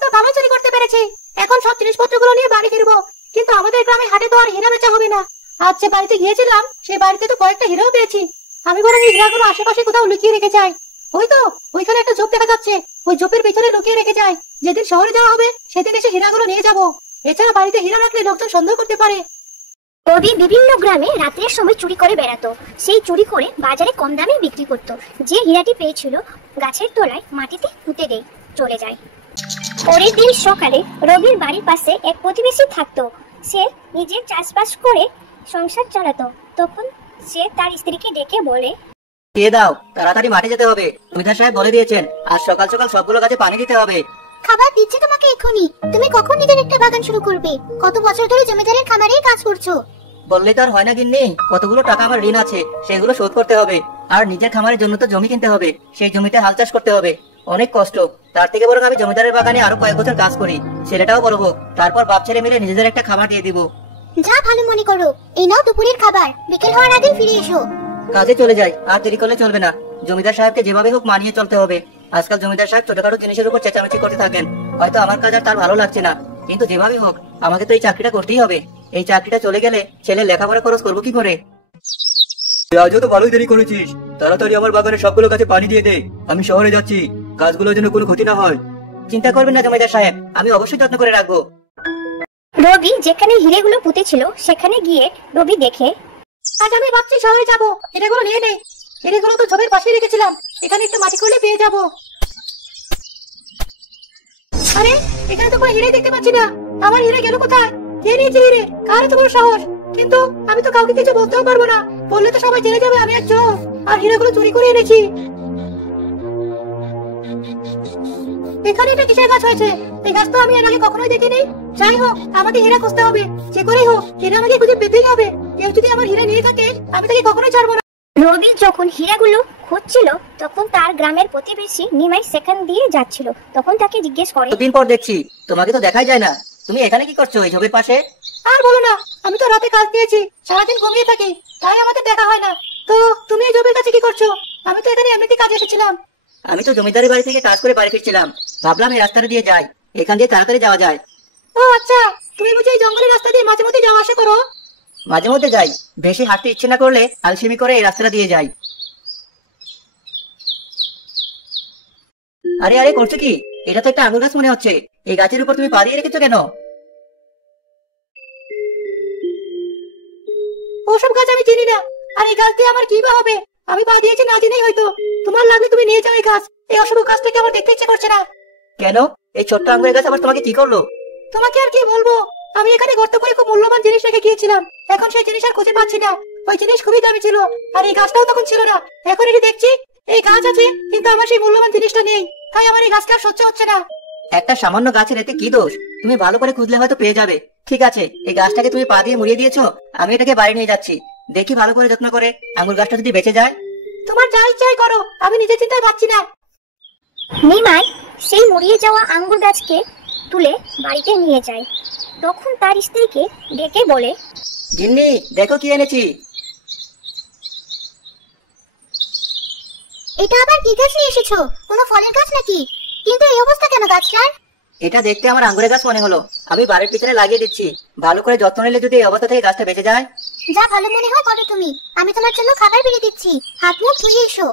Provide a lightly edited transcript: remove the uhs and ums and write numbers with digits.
তো ভালো চুরি করতে পেরেছি। এখন সব জিনিসপত্রগুলো নিয়ে বাড়ি ফিরবো, কিন্তু আমাদের গ্রামে হাটে তো আর হীরা বেচা হবে না। আজ যে বাড়িতে গিয়েছিলাম সেই বাড়িতে তো কয়েকটা হীরাও পেয়েছি। আমি বরং এই হীরাগুলো আশেপাশে কোথাও লুকিয়ে রেখে যাই। ওই তো ওইখানে একটা ঝোপ দেখা যাচ্ছে, ওই ঝোপের পেছনে লুকিয়ে রেখে যাই। যেদিন শহরে যাওয়া হবে সেদিন এসে হীরাগুলো নিয়ে যাব। এছাড়া বাড়িতে হীরা রাখলে লোকজন সন্দেহ করতে পারে। রবি বিভিন্ন গ্রামে রাতের সময় চুরি করে বেড়াতো। সেই চুরি করে বাজারে কম দামে বিক্রি করত। যে হীরাটি পেয়েছিল গাছের তলায় মাটিতে পুঁতে দিয়ে চলে যায়। পরের দিন সকালে রবির বাড়ির পাশে এক প্রতিবেশী থাকতো। সে নিজের চাষবাস করে সংসার চালাতো। তখন সে তার স্ত্রীকে ডেকে বলে, দিয়ে দাও, তাড়াতাড়ি মাঠে যেতে হবে। জমিদার সাহেব বলে দিয়েছেন আজ সকাল সকাল সবগুলো গাছে পানি দিতে হবে। খাবার দিচ্ছে তোমাকে এখনই। তুমি কখন নিজের একটা বাগান শুরু করবে? কত বছর ধরে জমিদারের খামারেই কাজ করছো। বললে তো আর হয় না গিন্নি, কতগুলো টাকা আমার ঋণ আছে, সেগুলো শোধ করতে হবে। আর নিজের খামারের জন্য তো জমি কিনতে হবে, সেই জমিতে হাল চাষ করতে হবে। অনেক কষ্ট। তার থেকে বরং আমি জমিদারের বাগানে আরো কয়েক বছর কাজ করি, ছেলেটাও বড় হোক, তারপর বাপ ছেলে মিলে নিজেদের একটা খামার দিয়ে দিব। যা ভালো মনে করো। এই নাও দুপুরের খাবার, বিকেল হওয়ার আগে ফিরে এসো। কাজে চলে যাই, আর দেরি করলে চলবে না। জমিদার সাহেবকে যেভাবে হোক মানিয়ে চলতে হবে। আজকাল জমিদার সাহেব ছোটখাটো জিনিসের উপর চেঁচামেচি করতে থাকেন। হয়তো আমার কাজ আর তার ভালো লাগছে না, কিন্তু যেভাবে হোক আমাকে তো এই চাকরিটা করতেই হবে। এই চাকরিটা চলে গেলে ছেলে লেখাপড়া খরচ করবো কি করে? আজও তো ভালোই দেরি করেছিস, তাড়াতাড়ি আমার বাগানে সবগুলো গাছে পানি দিয়ে দে। আমি শহরে যাচ্ছি, গাছগুলোর জন্য কোনো ক্ষতি না হয়। চিন্তা করবেন না জমিদার সাহেব, আমি অবশ্যই যত্ন করে রাখবো। রবি যেখানে হিরেগুলো পুঁতেছিল সেখানে গিয়ে রবি দেখে, আজ আমি ভাবছি শহরে যাবো, হীরাগুলো নিয়ে নেই। হীরেগুলো তো ঝোপের পাশে রেখেছিলাম, এখানে একটু মাটি খুঁড়লে পেয়ে যাবো। আরে এখানে তো কোনো হিরে দেখতে পাচ্ছি না। আমার হিরে গেল কোথায়? কে নিয়েছে হিরে? কার এত বড় সাহস? কিন্তু আমি তো কাউকে কিছু বলতেও পারবো না, বললে তো সবাই জেনে যাবে আমি এক চোর আর হিরেগুলো চুরি করে এনেছি। এখানে এটা কিসের গাছ হয়েছে? এই গাছ তো আমি এর আগে কখনোই দেখিনি। যাই হোক, আমাকে হীরা খুঁজতে হবে, যে করেই হোক হীরা আমাকে খুঁজে পেতেই হবে। কেউ যদি আমার হীরা নিয়ে থাকে আমি তাকে কখনোই ছাড়বো না। রবি যখন হীরাগুলো খুঁজছিল তখন তার গ্রামের প্রতিবেশী নিমাই সেখান দিয়ে যাচ্ছিল। তখন তাকে জিজ্ঞেস করে, দিন পর দেখছি, তোমাকে তো দেখাই যায় না। তুমি এখানে কি করছো এই ঝোপের পাশে? আর বলো না, আমি তো রাতে কাজ পেয়েছি, সারাদিন ঘুমিয়ে থাকি, তাই আমাদের দেখা হয় না। তো তুমি এই জমির কাছে কি করছো? আমি তো এখানে এমনিতে কাজে এসেছিলাম। আমি তো জমিদারের বাড়ি থেকে কাজ করে বাড়ি ফিরছিলাম, ভাবলাম এই রাস্তাটা দিয়ে যাই, এখান দিয়ে তাড়াতাড়ি যাওয়া যায়। ও আচ্ছা, তুমি বুঝি এই জঙ্গলের রাস্তা দিয়ে মাঝে মধ্যে যাওয়া আসা করো? মাঝে মধ্যে যাই, বেশি হাঁটতে ইচ্ছে না করলে আলসেমি করে এই রাস্তাটা দিয়ে যাই। আরে আরে করছো কি? এটা তো একটা আঙুর গাছ মনে হচ্ছে। এই গাছের উপর তুমি পা দিয়ে রেখেছো কেন? ওসব গাছ আমি চিনি না, আর এই গাছ দিয়ে আমার কি বা হবে? আমি পা দিয়েছি না জেনেই হয়তো। তোমার লাগলে তুমি নিয়ে যাও এই গাছ। এই অশুভ গাছটাকে আমার দেখতে ইচ্ছে করছে না। কেন? এই ছোট্ট আঙুরের গাছ আবার তোমাকে কি করলো? তোমাকে আর কি বলবো, আমি এখানে গর্ত করে খুব মূল্যবান জিনিস রেখে গিয়েছিলাম, এখন সেই জিনিস আর খুঁজে পাচ্ছি না। ওই জিনিস খুবই দামি ছিল, আর এই গাছটাও তখন ছিল না। এখন এটি দেখছি এই গাছ আছে, কিন্তু আমার সেই মূল্যবান জিনিসটা নেই, তাই আমার এই গাছটা আর সহ্য হচ্ছে না। একটা সামান্য গাছের এতে কি দোষ? তুমি ভালো করে খুঁজলে হয়তো পেয়ে যাবে। ঠিক আছে, এই গাছটাকে তুমি পা দিয়ে মুড়িয়ে দিয়েছো, আমি এটাকে বাড়ি নিয়ে যাচ্ছি। দেখি ভালো করে যত্ন করে আঙুর গাছটা যদি বেঁচে যায়। তোমার যা ইচ্ছাই করো, আমি নিজের চিন্তায় ভাবছি না। নিমাই সেই মুড়িয়ে যাওয়া আঙ্গুর গাছকে তুলে বাড়িতে নিয়ে যায়। তখন তার স্ত্রীকে ডেকে বলে, গিন্নি দেখো কি এনেছি। এটা আবার কি গাছ নিয়ে এসেছো? কোনো ফলের গাছ নাকি? কিন্তু এই অবস্থা কেন গাছটার? এটা দেখতে আমার আঙ্গুরের গাছ মনে হলো, আমি বাড়ির পিছনে লাগিয়ে দিচ্ছি। ভালো করে যত্ন নিলে যদি এই অবস্থা থেকে গাছটা বেঁচে যায়। যা ভালো মনে হয় করো তুমি। আমি তোমার জন্য খাবার বেড়ে দিচ্ছি, হাত মুখ ধুয়ে এসো।